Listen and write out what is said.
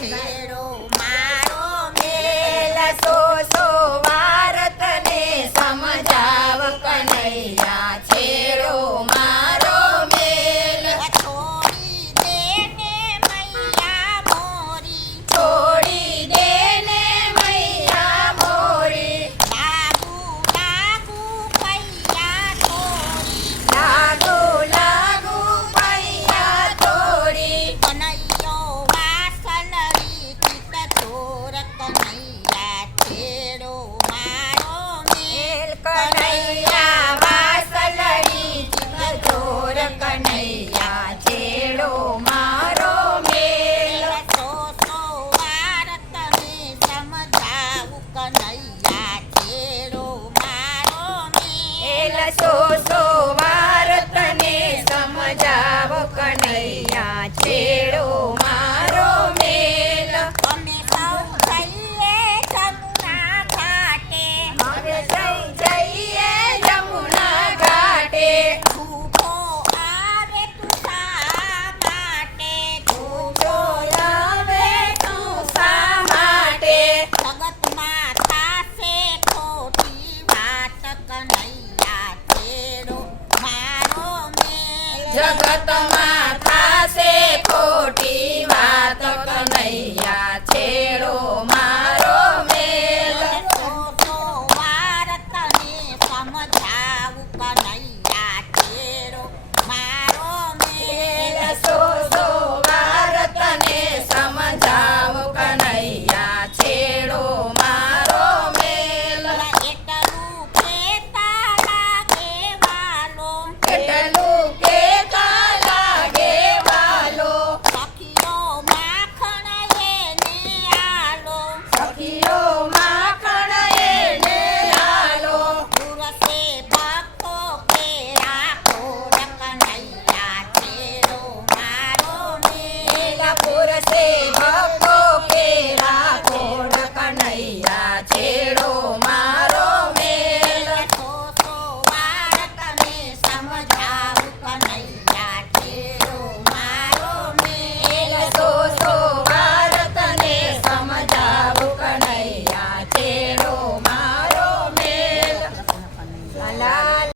છેડો મારો મેલ સો સો વાર તને સમજાવ કનૈયા છેડો મારો મેલ છોડી દેને મૈયા મોરી છોડી દેને મૈયા મોરી લાગુ લાગુ પૈયા થોડી લાગુ લાગુ પૈયા થોડી કનૈયો વાસલરી ચિત ચોર કનૈયા છેડો મારો મેલ કનૈયા વાસલડી ચોર કનૈયા છેડો મારો મેલ સો સો વાર તને સમજાવું કનૈયા છેડો મારો મેલ સો સો વાર તને સમજાવ કનૈયા છેડો મારો મેલ અમે સૌ જઈએ જમુના ઘાટે અમે સૌ જઈએ જમુના ઘાટે ભૂખો આવે તું શા માટે જો આવે તું શા માટે જગતમાં થાશે ખોટી વાત કનૈયા છેડો મારો મેલ જગતમાં થાશે ખોટી વાત કનૈયા છેડો મારો મેલ સો સો વાર તને સમજાવું કનૈયા છેડો મારો મેલ મેલ સો સો વાર તને સમજાવ કનૈયા છેડો મારો મેલ એટલું કહેતા લાગે વાલો કેટલું કેતા લાગે વાલો સખીઓ માખણ એને આલો સખીઓ માખણ એને આલો પુરસે ભક્તો કે રાખો કનૈયા છેડો મારો મેલ મેલ પુરસે ભક્તો કેરા કોડ કનૈયા છેડો મારો મેલ સો સો વાર તને સમજાવું કનૈયા